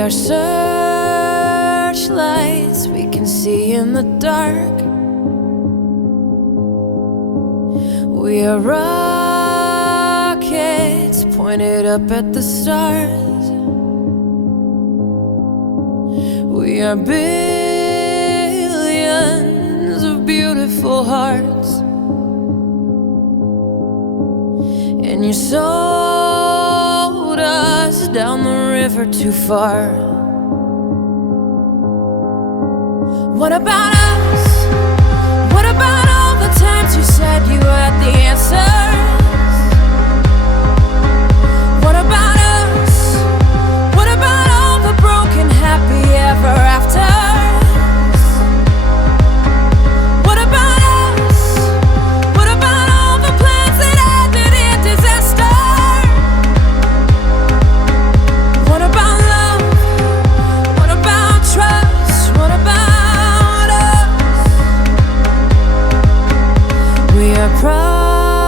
are searchlights we can see in the dark. We are rockets pointed up at the stars. We are billions of beautiful hearts, and you sold us down the river too far. What about us? What about all the times you said you had the answers? What about us? What about all the broken happy ever afters? What about us? What about all the plans that ended in disaster? What about love? What about trust? What about us? We are problems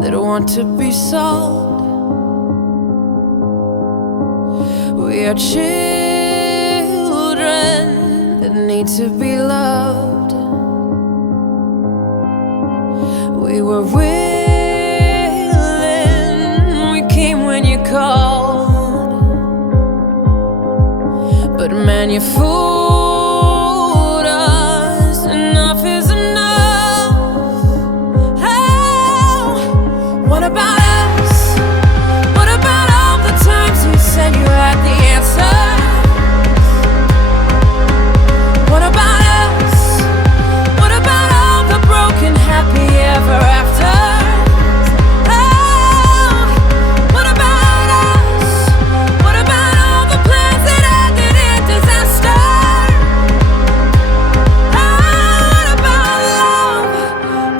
that want to be solved. We are children that need to be loved. We were willin', we came when you called, but man, you fooled us. Enough is enough. Oh, what about us? What about all the times you said you had the answers? What about us? What about all the broken happy ever afters? Oh, what about us? What about all the plans that ended in disaster? Oh, what about love?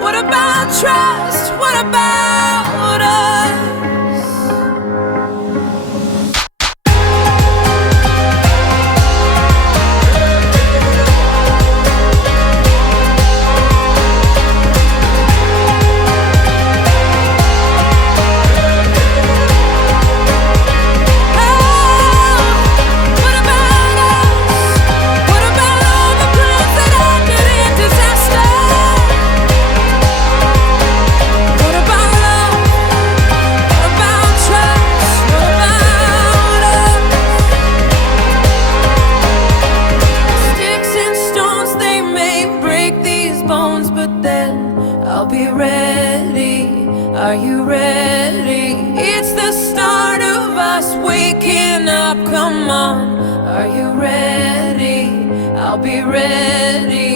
What about trust? What about us? But then I'll be ready. Are you ready? It's the start of us waking up. Come on, are you ready? I'll be ready.